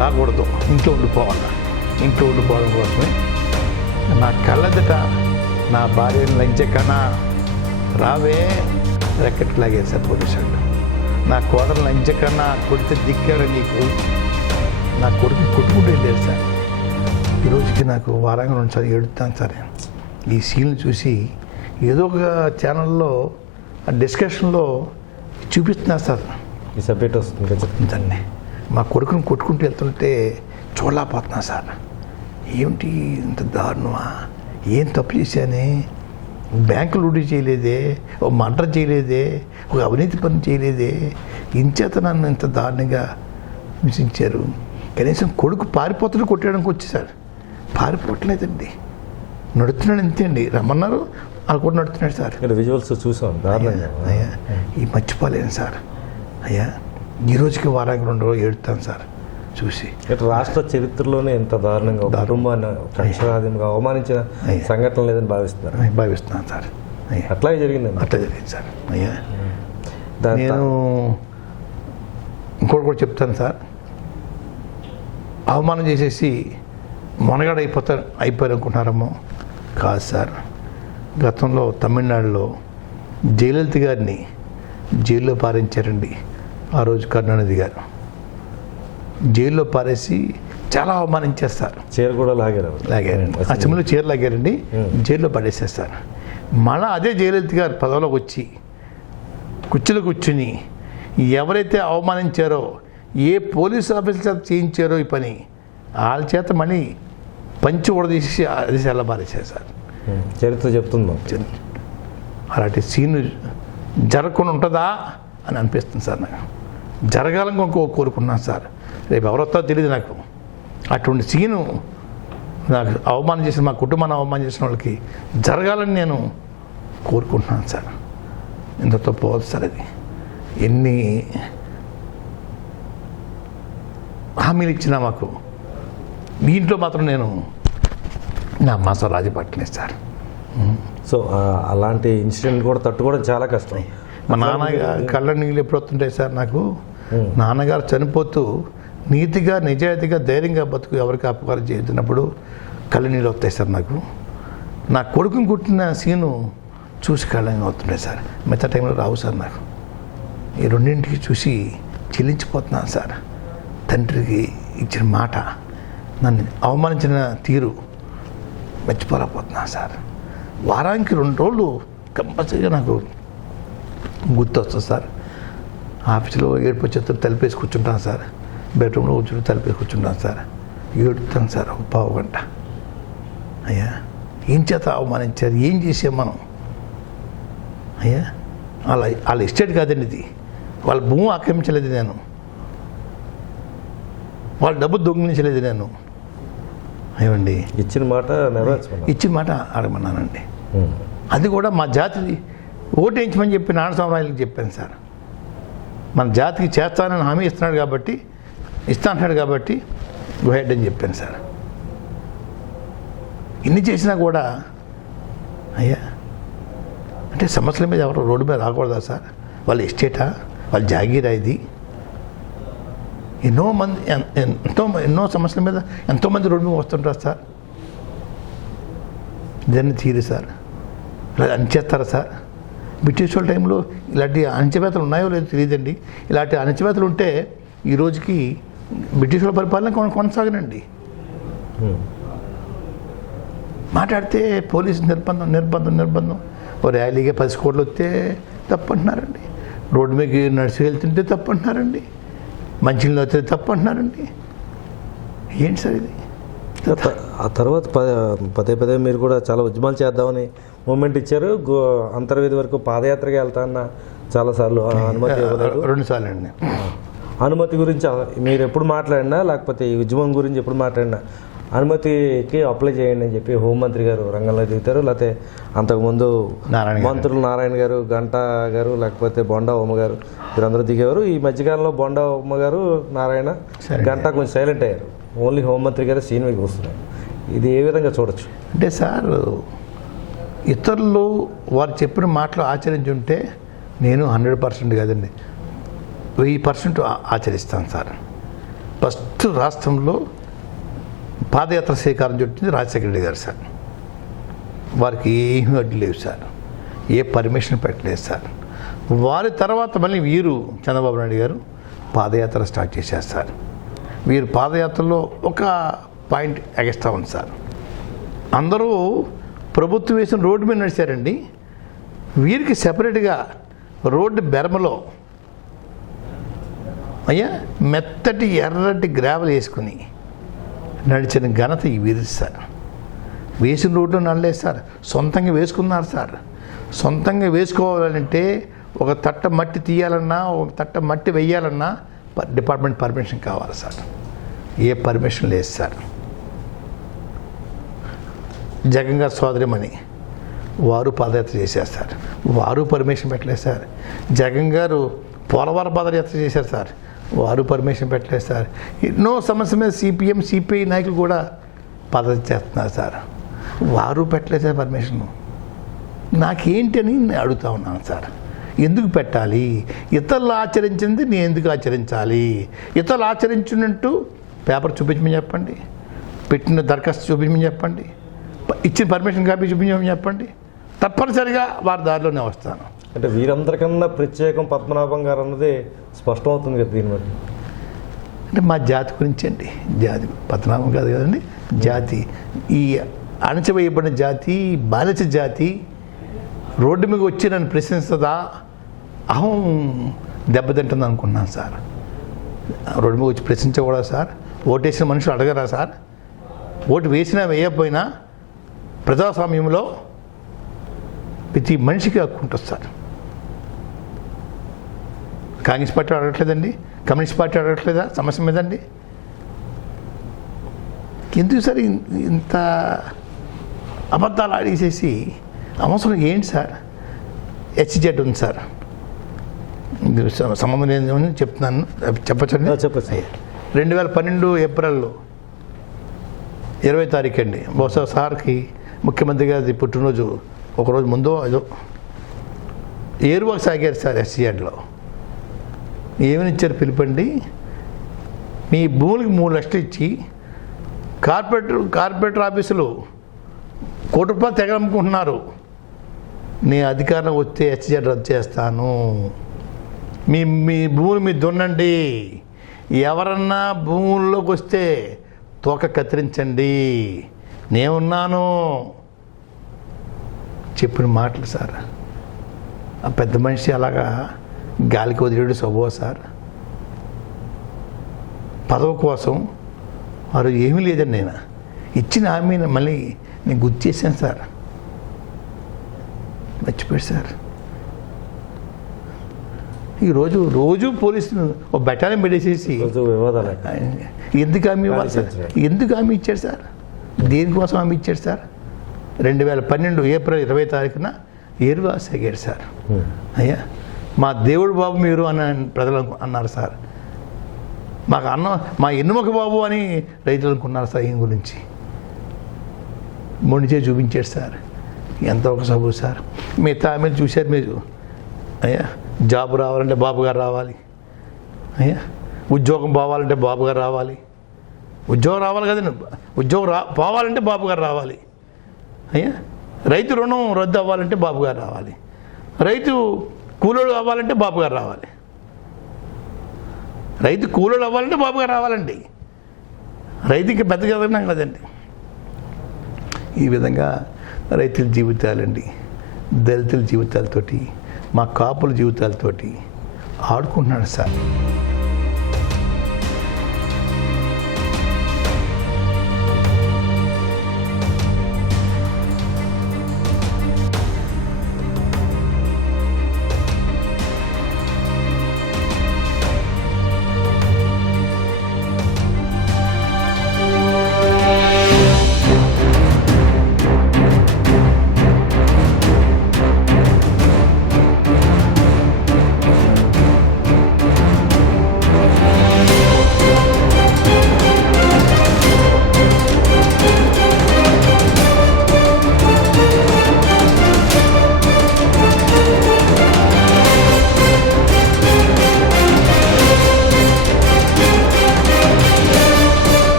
రాకూడదు, ఇంట్లో ఉండిపోవాలి. ఇంట్లో ఉండిపోవడం కోసమే నా కళ్ళెదట నా భార్యను లంచకన్నా రావే రెక్కట్ లాగేశారు పోలీసులు. నా కోడలు లంచకన్నా కొడితే దిక్కాడు నీకు, నా కొడుకు కొట్టుకుంటూ వెళ్ళారు సార్. ఈరోజుకి నాకు వారంగా 2 సార్లు ఏడుతాను సార్. ఈ సీన్లు చూసి ఏదో ఒక ఛానల్లో డిస్కషన్లో చూపిస్తున్నారు సార్. ఈ సబ్జెక్ట్ వస్తుంది దాన్ని మా కొడుకుని కొట్టుకుంటూ వెళ్తుంటే చూడలేకపోతున్నా సార్. ఏమిటి ఇంత దారుణమా, ఏం తప్పు చేశానే, బ్యాంకు లూటీ చేయలేదే, ఒక మర్డర్ చేయలేదే, ఒక అవినీతి పని చేయలేదే, ఇంచేత నన్ను ఇంత దారుణంగా హింసించారు. కనీసం కొడుకు పారిపోతుడు కొట్టడానికి వచ్చేసారు, పారిపోవట్లేదండి, నడుస్తున్నాడు అంతే అండి. రమ్మన్నారు వాళ్ళు కూడా నడుతున్నాడు సార్. విజువల్స్ చూసాం అయ్యా ఈ మర్చిపోలేను సార్. అయ్యా ఈ రోజుకి వారానికి 2 రోజులు ఏడుతాను సార్ చూసి. రాష్ట్ర చరిత్రలోనే ఎంత దారుణంగా కుటుంబాన్ని కక్షాధికంగా అవమానించిన సంఘటన లేదని భావిస్తున్నాను సార్. అట్లాగే జరిగింది సార్. అయ్యా నేను ఇంకోటి కూడా చెప్తాను సార్. అవమానం చేసేసి మొనగాడు అయిపోయారు అనుకుంటున్నారేమో, కాదు సార్. గతంలో తమిళనాడులో జయలలిత గారిని జైల్లో పారించారండి. ఆ రోజు కరుణానిధి గారు జైల్లో పారేసి చాలా అవమానించేస్తారు. చీర కూడా లాగారండి, అసెంబ్లీలో చీర లాగారండి, జైల్లో పడేసేస్తారు. మళ్ళీ అదే జయలలిత గారు పదవిలోకి వచ్చి కుర్చీలో కూర్చుని ఎవరైతే అవమానించారో, ఏ పోలీసు ఆఫీసర్ చేత చేయించారో ఈ పని, వాళ్ళ చేత మళ్ళీ పంచి ఊడదీసి ఆదేశాల్లో పారేశారు సార్. చరిత్ర చెప్తుందా? అలాంటి సీన్ జరగకుండా ఉంటుందా అని అనిపిస్తుంది సార్. నాకు జరగాలని కోరుకున్నాను సార్. రేపు ఎవరొస్తో తెలియదు నాకు. అటువంటి సీను నాకు అవమానం చేసిన, మా కుటుంబాన్ని అవమానం చేసిన వాళ్ళకి జరగాలని నేను కోరుకుంటున్నాను సార్. ఇంతతో పోదు సార్. అది ఎన్ని హామీలు ఇచ్చినా మాకు దీంట్లో మాత్రం నేను నా మాసం రాజీ పట్టలేదు సార్. సో అలాంటి ఇన్సిడెంట్ కూడా తట్టుకోవడం చాలా కష్టం. మా నాన్నగారు కళ్ళ నీళ్ళు ఎప్పుడు వస్తుంటాయి సార్ నాకు. నాన్నగారు చనిపోతూ నీతిగా, నిజాయితీగా, ధైర్యంగా బతుకు, ఎవరికి అపకారం చేస్తున్నప్పుడు కళ్ళ నీళ్ళు వస్తాయి సార్ నాకు. నా కొడుకుని కుట్టిన సీను చూసి కళ్ళని అవుతుంటాయి సార్. మిగతా టైంలో రావు సార్ నాకు. ఈ రెండింటికి చూసి చెల్లించిపోతున్నాను సార్. తండ్రికి ఇచ్చిన మాట, నన్ను అవమానించిన తీరు మర్చిపోలేకపోతున్నాను సార్. వారానికి 2 రోజులు కంపల్సరీగా నాకు గుర్తొస్తుంది సార్. ఆఫీసులో ఏడుపు వచ్చేస్తే తలిపేసి కూర్చుంటాను సార్. బెడ్రూమ్లో కూర్చుంటే తలిపేసి కూర్చుంటాను సార్. ఏడుతాను సార్ ఒక పావు గంట. అయ్యా ఏం చేత అవమానించారు, ఏం చేసాం మనం? అయ్యా వాళ్ళ ఎస్టేట్ కాదండి ఇది, వాళ్ళ భూమి ఆక్రమించలేదు నేను, వాళ్ళ డబ్బు దొంగిలించలేదు నేను. ఏమండి ఇచ్చిన మాట అడగమన్నానండి. అది కూడా మా జాతిని ఓటేయించమని చెప్పి నారాయణస్వామికి చెప్పాను సార్. మన జాతికి చేస్తానని హామీ ఇస్తున్నాడు కాబట్టి, అంటున్నాడు కాబట్టి గో హెడ్ అని చెప్పాను సార్. ఇన్ని చేసినా కూడా అయ్యా అంటే సమస్యల మీద ఎవరు రోడ్డు మీద రాకూడదా సార్? వాళ్ళ ఎస్టేటా, వాళ్ళ జాగీరా ఇది? ఎన్నో సమస్యల మీద ఎంతోమంది రోడ్డు మీద వస్తుంటారు సార్. దాన్ని తీరు సార్. ఇలా అణిచేస్తారా సార్? బ్రిటిష్ వాళ్ళ టైంలో ఇలాంటి అణచివేతలు ఉన్నాయో లేదో తెలియదండి. ఇలాంటి అణచివేతలు ఉంటే ఈ రోజుకి బ్రిటిష్ వాళ్ళ పరిపాలన కొనసాగనండి. మాట్లాడితే పోలీసు నిర్బంధం ఓ ర్యాలీగా 10 కోట్లు వస్తే తప్పు అంటున్నారండి. రోడ్డు మీద నడిచి వెళ్తుంటే తప్పు అంటున్నారండి. మంచినీళ్ళు వస్తే తప్పు అంటున్నారండి. ఏంటి సార్ ఇది? ఆ తర్వాత పదే మీరు కూడా చాలా ఉద్యమాలు చేద్దామని మూమెంట్ ఇచ్చారు. అంతర్వేది వరకు పాదయాత్రగా వెళ్తా అన్న చాలాసార్లు అనుమతి ఇవ్వలేదు. 2 సార్లు అండి. అనుమతి గురించి మీరు ఎప్పుడు మాట్లాడినా, లేకపోతే ఈ ఉద్యమం గురించి ఎప్పుడు మాట్లాడినా అనుమతికి అప్లై చేయండి అని చెప్పి హోంమంత్రి గారు రంగంలో దిగుతారు. లేకపోతే అంతకుముందు మంత్రులు నారాయణ గారు, గంటా గారు, లేకపోతే బొండా ఉమ్మ గారు, వీరందరూ దిగేవారు. ఈ మధ్యకాలంలో బొండా ఉమ్మ గారు, నారాయణ, గంటా కొంచెం సైలెంట్ అయ్యారు. ఓన్లీ హోంమంత్రి గారు సీన్ మీకు వస్తున్నారు. ఇది ఏ విధంగా చూడొచ్చు? అంటే సార్, ఇతరులు వారు చెప్పిన మాటలు ఆచరించుంటే నేను 100% కాదండి 1000% ఆచరిస్తాను సార్. ఫస్ట్ రాష్ట్రంలో పాదయాత్ర శ్రీకారం చుట్టింది రాజశేఖర రెడ్డి గారు సార్. వారికి ఏమీ అడ్డు లేవు సార్, ఏ పర్మిషన్ పెట్టలేదు సార్. వారి తర్వాత మళ్ళీ వీరు చంద్రబాబు నాయుడు గారు పాదయాత్ర స్టార్ట్ చేశారు సార్. వీరు పాదయాత్రలో ఒక పాయింట్ ఎగస్ట్రా ఉంది సార్. అందరూ ప్రభుత్వం వేసిన రోడ్డు మీద నడిచారండి, వీరికి సెపరేట్గా రోడ్డు బెరమలో అయ్యా మెత్తటి ఎర్రటి గ్రావెల్ వేసుకుని నడిచిన ఘనత ఈ వీరి సార్. వేసిన రోడ్డు నడలేదు సార్, సొంతంగా వేసుకున్నారు సార్. సొంతంగా వేసుకోవాలంటే ఒక తట్ట మట్టి తీయాలన్నా, ఒక తట్ట మట్టి వేయాలన్నా డిపార్ట్మెంట్ పర్మిషన్ కావాలి సార్. ఏ పర్మిషన్ లేదు సార్. జగన్ గారు సోదరిమణి వారు పాదయాత్ర చేశారు సార్, వారు పర్మిషన్ పెట్టలేదు సార్. జగన్ గారు పోలవరం పాదయాత్ర చేశారు సార్, వారు పర్మిషన్ పెట్టలేదు సార్. ఎన్నో సమస్య మీద సిపిఎం సిపిఐ నాయకులు కూడా పాదయాత్ర చేస్తున్నారు సార్, వారు పెట్టలేదు సార్ పర్మిషన్. నాకేంటి అని నేను అడుగుతా ఉన్నాను సార్. ఎందుకు పెట్టాలి? ఇతరులు ఆచరించింది నేను ఎందుకు ఆచరించాలి? ఇతరులు ఆచరించినట్టు పేపర్ చూపించమని చెప్పండి, పెట్టిన దరఖాస్తు చూపించమని చెప్పండి, ఇచ్చిన పర్మిషన్ కాపీ చూపించమని చెప్పండి, తప్పనిసరిగా వారి దారిలోనే వస్తాను. అంటే వీరందరికన్నా ప్రత్యేకం పద్మనాభం గారు అన్నది స్పష్టమవుతుంది కదా దీని బట్టి. అంటే మా జాతి గురించి అండి, జాతి పద్మనాభం కాదు కదండి, జాతి, ఈ అణచివేయబడిన జాతి, బానిస జాతి రోడ్డు మీద వచ్చి నన్ను ప్రశ్నిస్తుందా, అహం దెబ్బతింటుంది అనుకున్నాను సార్. రోడ్డు మీద వచ్చి ప్రశ్నించకూడదు సార్. ఓటేసిన మనుషులు అడగరా సార్? ఓటు వేసినా వేయకపోయినా ప్రజాస్వామ్యంలో ప్రతి మనిషికి హక్కు ఉంటుంది సార్. కాంగ్రెస్ పార్టీ అడగట్లేదండి, కమ్యూనిస్ట్ పార్టీ అడగట్లేదా సమస్య మీదండి? ఎందుకు సార్ ఇంత అబద్ధాలు ఆడేసేసి అవసరం ఏంటి సార్? హెచ్జెడ్ ఉంది సార్, సంబంధం లేదని చెప్తున్నాను, చెప్పచ్చండి. చెప్పచ్చు. 2012 ఏప్రిల్లో 20 తారీఖు అండి. బహుశా సార్కి ముఖ్యమంత్రి గారి పుట్టినరోజు ఒకరోజు ముందో ఏదో ఏరువాకు సాగారు సార్. ఎస్సీఆర్లో ఏమని ఇచ్చారు పిలుపండి, మీ భూములకి 3 లక్షలు ఇచ్చి కార్పొరేటర్ ఆఫీసులు ₹1 కోటి తెగలమ్ముకుంటున్నారు, నేను అధికారం వస్తే హెచ్జెడ్ రద్దు చేస్తాను, మీ భూములు మీరు దున్నండి, ఎవరన్నా భూముల్లోకి వస్తే తోక కత్తిరించండి, నేనున్నాను చెప్పిన మాటలు సార్. ఆ పెద్ద మనిషి అలాగా గాలికి వదిలేడు స్వభావ సార్. పదవి కోసం వారు ఏమీ లేదండి, నేను ఇచ్చిన హామీని మళ్ళీ నేను గుర్తు చేశాను సార్, మర్చిపోయాడు సార్. రోజు పోలీసులు ఒక బెటాలియన్ పెట్టేసేసి ఎందుకు హామీ ఇవ్వాలి సార్? ఎందుకు హామీ ఇచ్చాడు సార్? దేనికోసం హామీ ఇచ్చాడు సార్? 2012 ఏప్రిల్ 20 తారీఖున ఏరువాకు సాగాడు సార్. అయ్యా మా దేవుడు బాబు మీరు అని ప్రజలు అన్నారు సార్. మా ఎన్నుముక బాబు అని రైతులు అనుకున్నారు సార్. ఈయన గురించి మొండిచే చూపించాడు సార్. ఎంత ఒక సబు సార్. మిగతా మీరు చూశారు మీరు. అయ్యా జాబ్ రావాలంటే బాబు గారు రావాలి, అయ్యా ఉద్యోగం పోవాలంటే బాబు గారు రావాలి, ఉద్యోగం రావాలి కదండి, ఉద్యోగం పోవాలంటే బాబు గారు రావాలి, అయ్యా రైతు రుణం రద్దు అవ్వాలంటే బాబు గారు రావాలి, రైతు కూలోడు అవ్వాలంటే బాబు గారు రావాలి, రైతు కూలోడు అవ్వాలంటే బాబు గారు రావాలండి. రైతుకి పెద్ద కదన్నాం కదండి. ఈ విధంగా రైతుల జీవితాలండి, దళితుల జీవితాలతోటి, మా కాపుల జీవితాలతోటి ఆడుకుంటున్నాడు సార్.